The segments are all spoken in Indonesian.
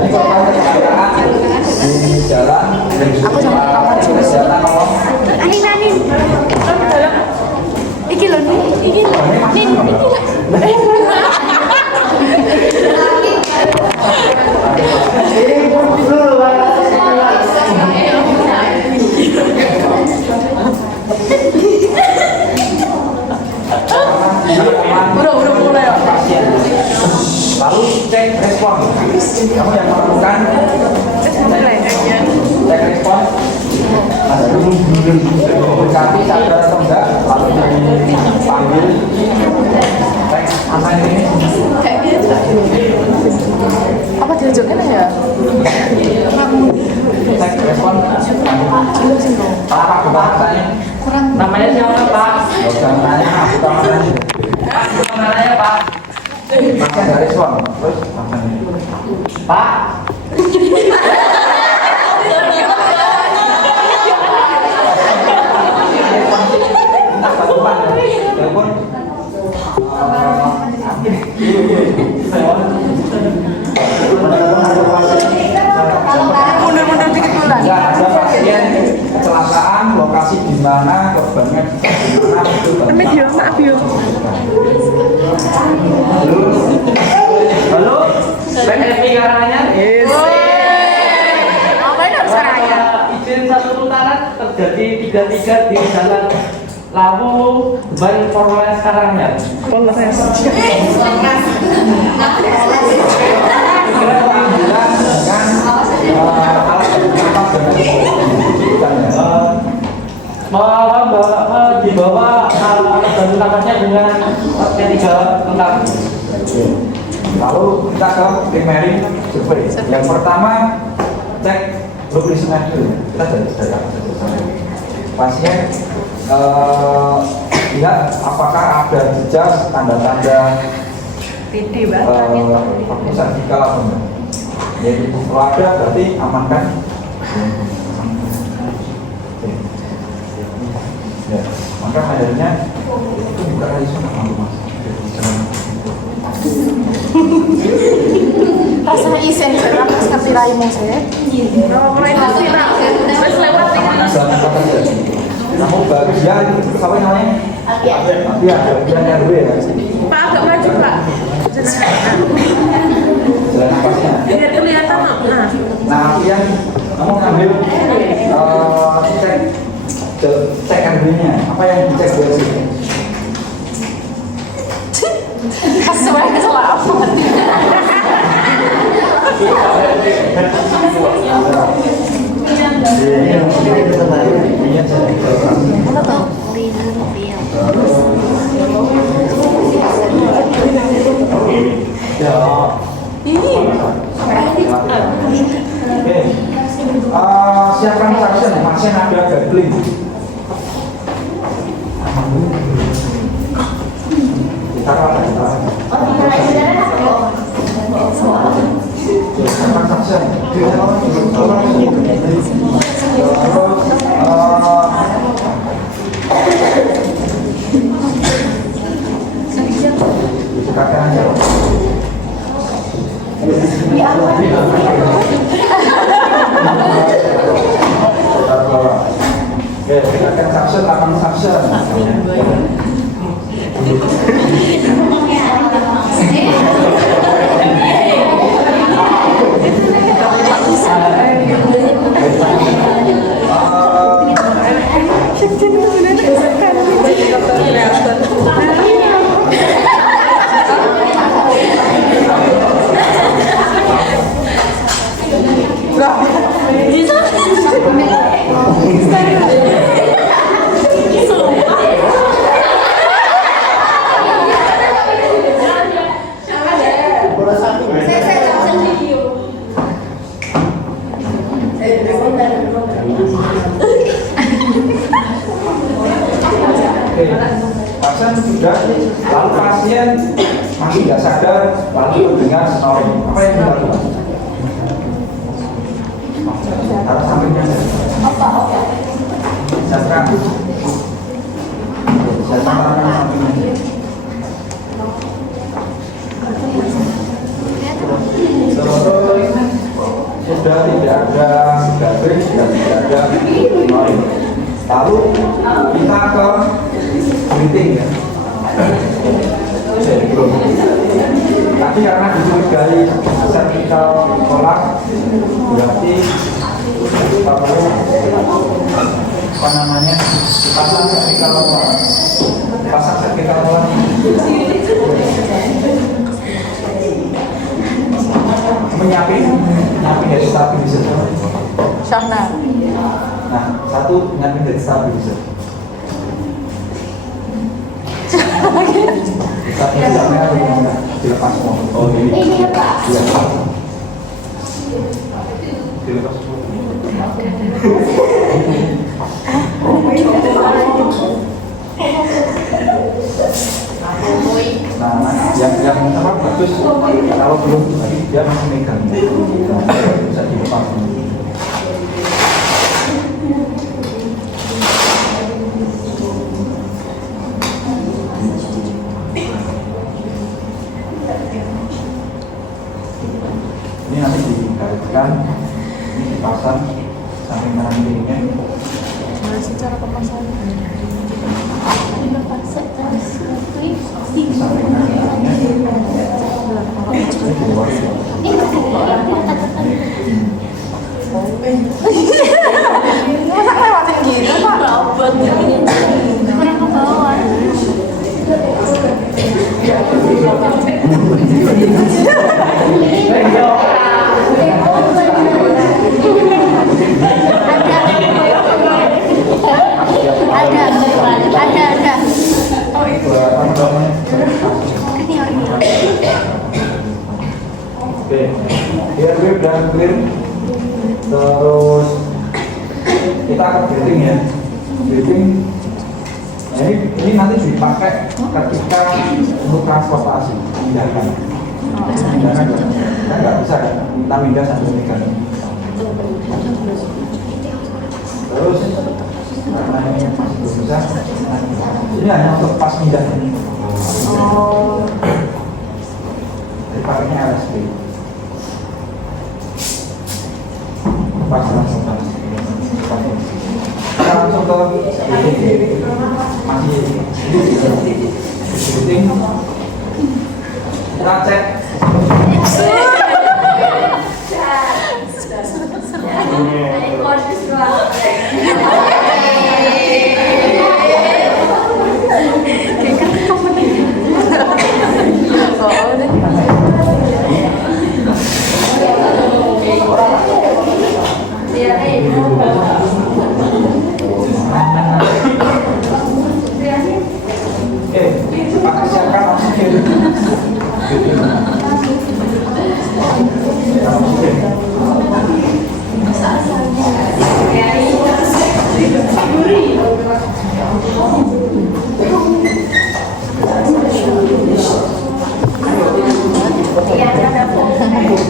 ini korban kecelakaan di jalan. Aku sama kawan juga. Jalan apa? Anin. Iki lho, iki lho. Nin, Udah mulai ya. Lalu cek respon. Kamu yang melakukan cek respon. Ada komunikasi sadar atau enggak, lalu dipanggil cek apa ini? apa diajakkan ya? Cek respon. Apa bahasanya? Namanya siapa, Pak? Jangan nanya, bukan nanya. Pak, bukan namanya, Pak. Masih ada respon. Terus apa ini? Pak. Telepon. Mundur dikit dulu lah. Ya, ada pasien kecelakaan, lokasi di mana, korbannya di mana, itu Video, maaf yo. Halo? PMI Karanganyar? Ngapain harus karanya? Izin satu putaran terjadi 33 di Jalan Lawu, Ban Polres Karanganyar. Polres. Dibawa alat bantu nafasnya dengan ketiga lengkap. Lalu kita ke primary survei. Yang pertama cek grup listener dulu. Kita dari pasien lihat apakah ada jejak tanda-tanda fokus vertikal atau enggak. Jadi kalau ada berarti amankan. Ya, maka akhirnya itu buka lagi sama mas. Rasanya isen berapa seperti raimu saya? Terus lewat Kamu bagian apa namanya? Iya, bagian RW ya. Pak agak maju Pak. Jalan napasnya. Biar kelihatan nah. Nah, yang kamu ngambil cek RW-nya. Apa yang dicek dari sini? Sesuai kesalahan. Siapkan vaksin, vaksin ada gambling. Kita siapkan vaksin. Silakan vaksin, lakukan vaksin. Pasien sudah, lalu pasien masih tidak sadar, lalu mendengar snoring. Apa yang dilakukan? Harus sampingnya. Siapkan. Siapkan sampingnya. Terus sudah tidak ada garis dan tidak ada noise. Lalu kita ke breathing ya. Tadi karena dicurigai cervical collapse, berarti kita perlu apa namanya pasang cervical collapse. Menyiapin dari stabilizer. Syahna. Nah, satu nyiapin dari stabilizer. Stabilizernya dilepas semua. Oh ini. Iya. Dilepas semua. Nah, yang apa bagus kalau belum dia masih megang bisa dilepas. Ini nanti dikaitkan, ini dipasang samping kanan kirinya. Masih cara pemasangan. Samping kanan kirinya. Ini keluar. Masa lewatin gitu Pak? Robot. Kurang ke bawah. Ada. Oh itu teman-teman. Oke, clear dan clear. Terus kita ke breathing ya. Breathing. Nah, ini nanti dipakai ketika untuk transportasi pindahkan. Pindahkan kita nggak bisa kan? Kita pindah sambil megang. Terus karena ini masih belum bisa, ini hanya untuk pas pindah. Jadi pakainya LSP. Pas langsung pas. Kita langsung ke masih shooting. Kita cek. Pakai siapkan oksigen.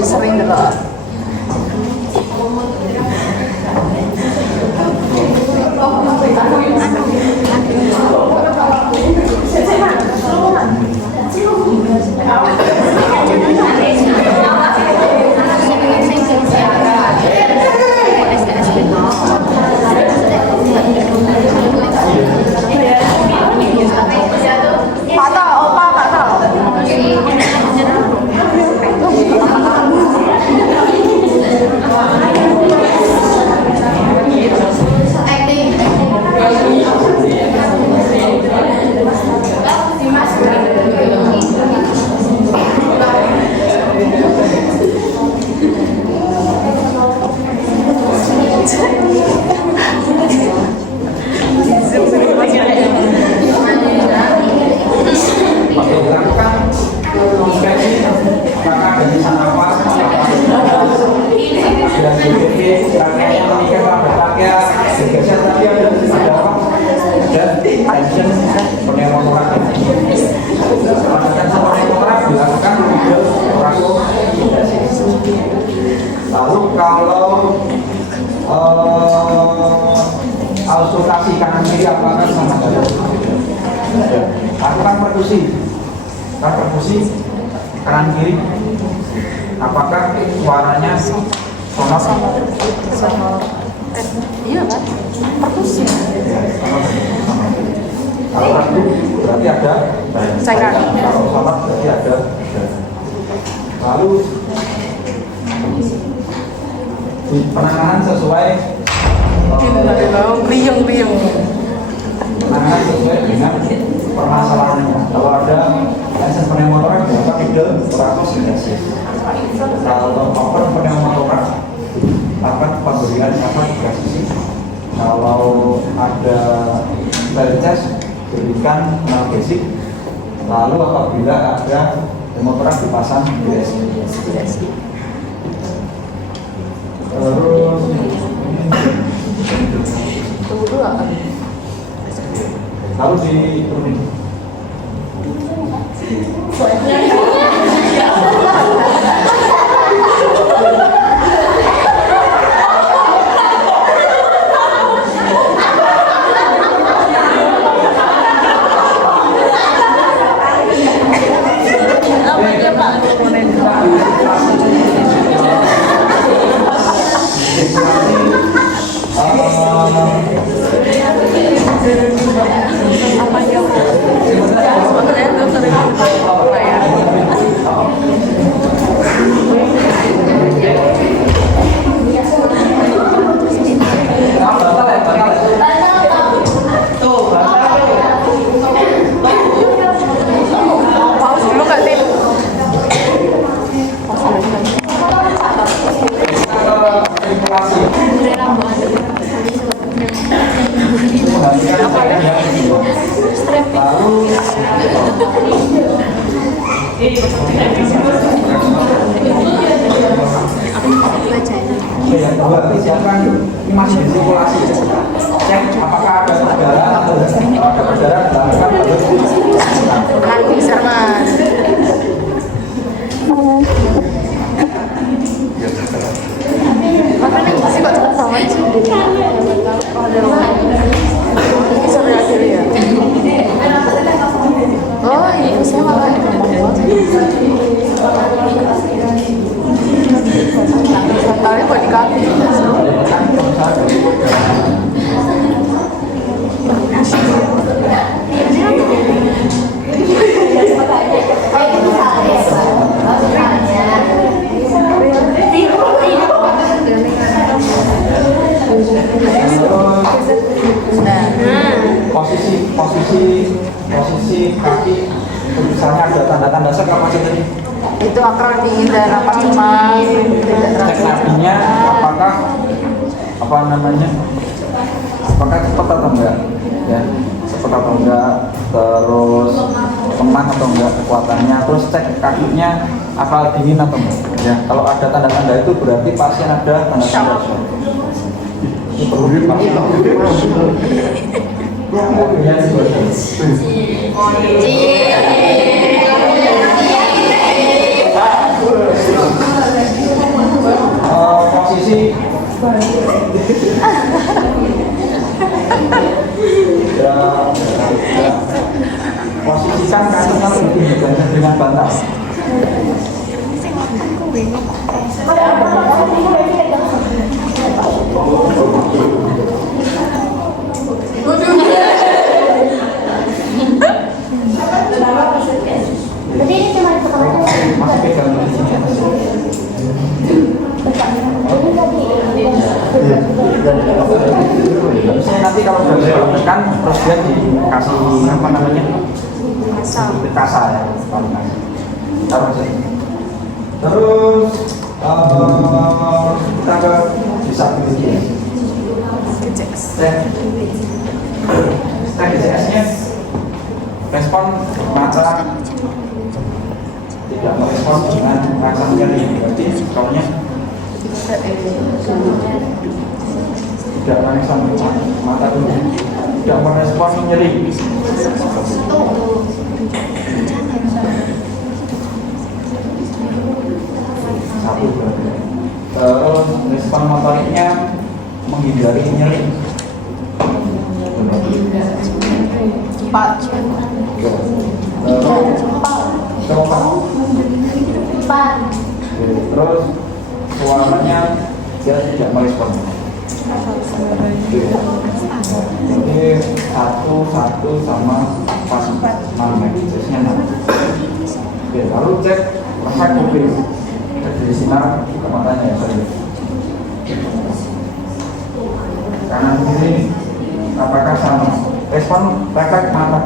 Sering dulu. Lalu kalau auskultasi kanan kiri apakah sama saja? Lakukan perkusi kanan kiri, apakah suaranya sonor. Iya kan? Perkusi. Kalau ragu berarti ada Cekan. kalau sonor berarti ada. Lalu di penanganan sesuai Riung. penanganan sesuai dengan permasalahannya. Kalau ada lesion pneumotoraks berapa ide torakospindasis. Kalau open pneumotoraks akan pemberian digrafisi. Kalau ada varices berikan analgesik. Lalu apabila ada pneumotoraks dipasang DSG. Terus Tunggu dulu kan? lalu diturunin. Paus dulu nggak sih? Yang kedua, siapkan ini masih disirkulasi. Cek apakah ada perdarahan atau kalau ada perdarahan dilakukan Kan bisa mas. Makanya sih kok cepet banget sih. Ini seru dulu ya. Oh ini saya malah Santalnya buat di kaki. posisi kaki misalnya ada tanda-tanda sek apa sih tadi? Itu akral dingin dan apa cuma Cek nadinya apakah cepat atau enggak ya, cepat atau enggak, terus lemah atau enggak kekuatannya, terus cek kakinya akal dingin atau enggak ya. Kalau ada tanda-tanda itu berarti pasien ada tanda-tanda shock. Ini perlu posisi posisikan kakinya lebih dengan bantal. Jadi ini cuma Masih pegang di sini. Harusnya nanti kalau udah tekan terus dia dikasih apa namanya kasa ya, taruh aja. Terus kita ke disabilitas. DCS-nya respon mata tidak merespon dengan rasa nyeri, berarti contohnya tidak merespon mata tubuh, tidak merespon nyeri. Satu berarti. Terus respon motoriknya menghindari nyeri. cepat. Terus suaranya dia tidak merespon. Jadi satu sama pas 6 magnetnya 6. Oke, lalu cek refleks pupil. Dari sinar ke matanya ya sorry. Kanan kiri apakah sama? Respon refleks mata.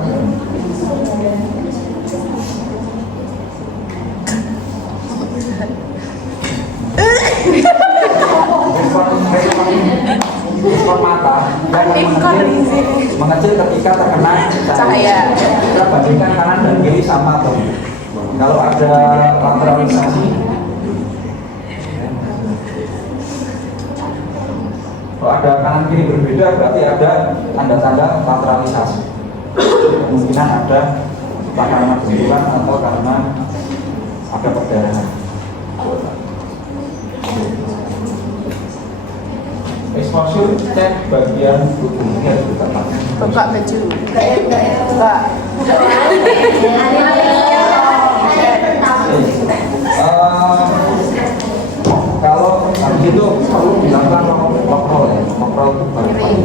Respon mata mengecil ketika terkena cahaya. Kita bandingkan kanan dan kiri sama tuh. Kalau ada lateralisasi, kalau ada kanan kiri berbeda berarti ada tanda-tanda lateralisasi. Kemungkinan ada karena benturan atau karena ada perdarahan. Exposure cek bagian tubuh ini harus ditambahkan. Buka baju. Buka. Kalau habis itu perlu dilakukan kontrol ya, kontrol itu baik.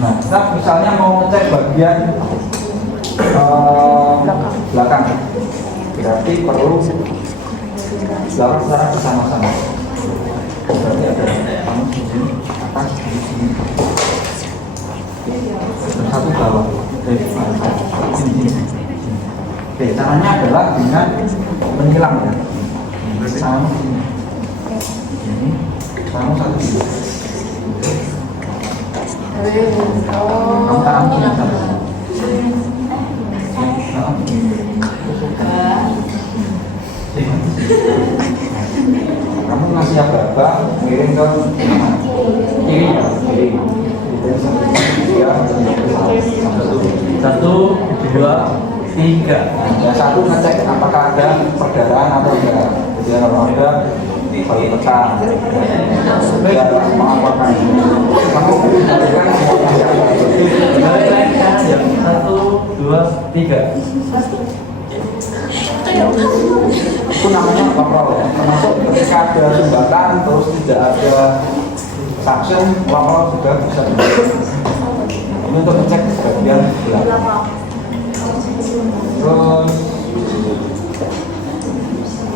Nah, kita misalnya mau ngecek bagian belakang. Berarti perlu secara bersama-sama. Berarti ada kamu di sini, atas di sini, satu bawah, sini. Oke, caranya adalah dengan menyilang ya. Berarti kamu ini, kamu satu sini. Kamu tangan sini satu. Kamu ngasih apa? Miring ke kiri ya, kiri. Satu, dua, tiga. Yang satu ngecek apakah ada perdarahan atau enggak. Jadi kalau ada baru pecah. Biar mengapakan. Kamu berikan semuanya. Satu, dua, tiga. Itu namanya kontrol ya. Termasuk ketika ada sumbatan terus tidak ada suction, kontrol juga bisa dilakukan. Ini untuk ngecek bagian belakang. Terus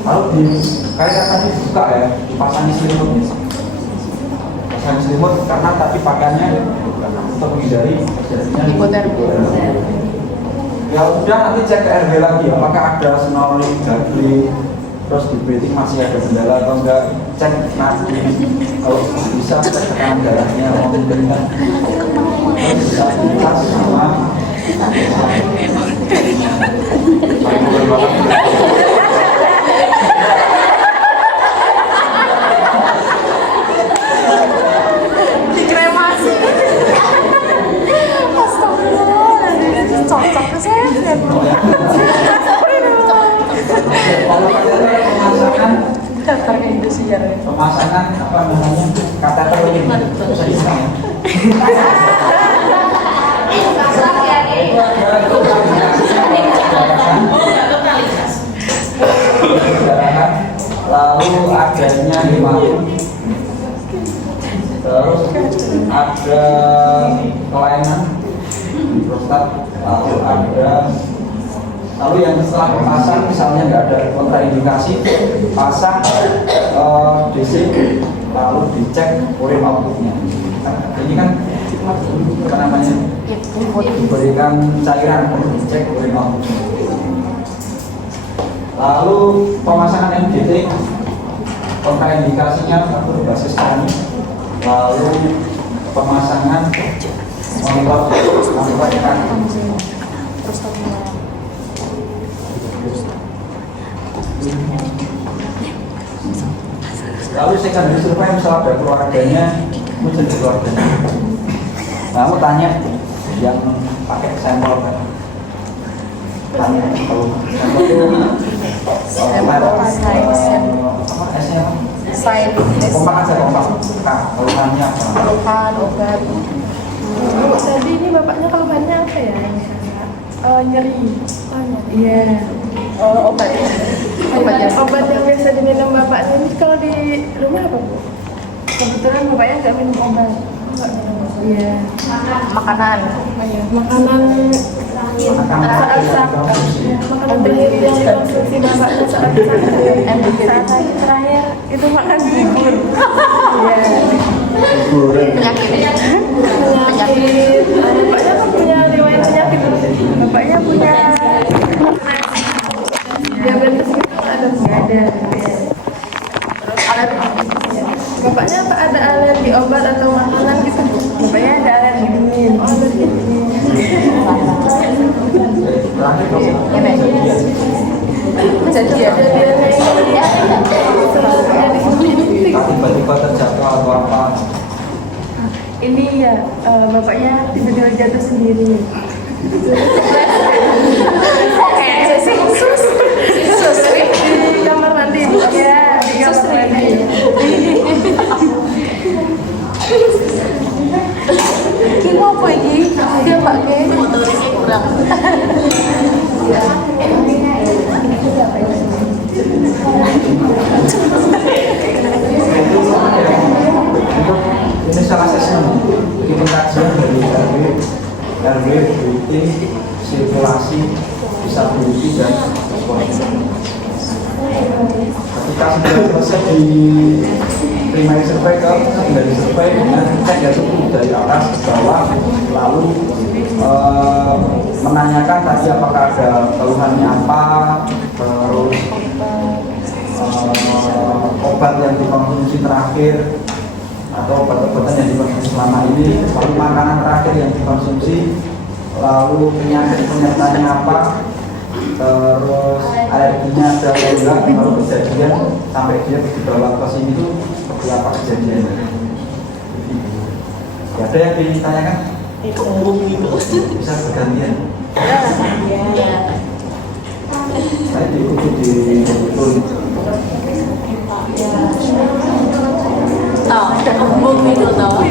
lalu di kayak tadi buka ya, dipasangi selimut. Pasang selimut karena tadi pakaiannya untuk menghindari terjadinya hipotermia. Ya udah, nanti cek ke RB lagi apakah ada snorkeling, gaggling, terus di breathing masih ada kendala atau enggak. Cek nadi, kalau bisa cek tekanan darahnya, memungkinkan terus aktivitas sama Dikremasi. Astagfirullah, cocok ke saya. Pemasangan apa namanya kateter ini bisa disang ya. Lalu adanya hematoma, terus ada kelainan di prostat, lalu yang setelah pasang misalnya nggak ada kontraindikasi, pasang DC, lalu dicek urin outputnya. Ini kan apa namanya diberikan cairan untuk dicek urin outputnya. Lalu pemasangan MDT, kontraindikasinya satu berbasis kami. Lalu pemasangan monitor kami. Lalu secondary survey misalnya ada keluarganya, muncul di keluarganya. Kamu tanya yang pakai sampel kan? Tanya kalau sampel itu kompak aja kompak. Nah, keluhannya apa? Keluhan, obat. Tadi ini bapaknya keluhannya apa ya? Nyeri. Oh, nyeri. Iya. Oh, obat. Obat yang biasa diminum bapaknya ini kalau di rumah apa bu? Kebetulan bapaknya nggak minum obat. Nggak minum obat. Iya. Makanan. Iya. Makanan saat makanan terakhir yang dikonsumsi bapaknya saat sakit terakhir itu makan bubur. Iya. Penyakit. Penyakit. Bapaknya kan punya riwayat penyakit. Bapaknya punya diabetes gitu ada nggak ada. Terus alergi. Bapaknya apa ada alergi obat atau makanan gitu bu? Bapaknya ada alergi dingin. Oh alergi dingin. Terakhir kamu Kejadian. Kejadiannya ini selalu terjadi seperti ini. tiba-tiba terjatuh atau apa? Ini ya bapaknya tiba-tiba jatuh sendiri. Sus. Di kamar mandi bu ya di kamar mandi. Ini apa ini? Dia pakai motornya kurang. Ini salah satu bagi pengkajian dari RW, breathing, sirkulasi, disability dan sebagainya. Ketika sudah selesai di primary survey ke secondary survey, cek ya suhu dari atas ke bawah, lalu menanyakan tadi apakah ada keluhannya apa, terus obat yang dikonsumsi terakhir atau obat-obatan yang dikonsumsi selama ini, lalu makanan terakhir yang dikonsumsi, lalu penyakit penyertanya apa, terus alerginya ada atau enggak, lalu kejadian sampai dia dibawa ke sini itu seperti apa kejadiannya. Ya, ada yang ditanyakan? Bisa bergantian. Saya diikuti di Tahu, umum itu tahu.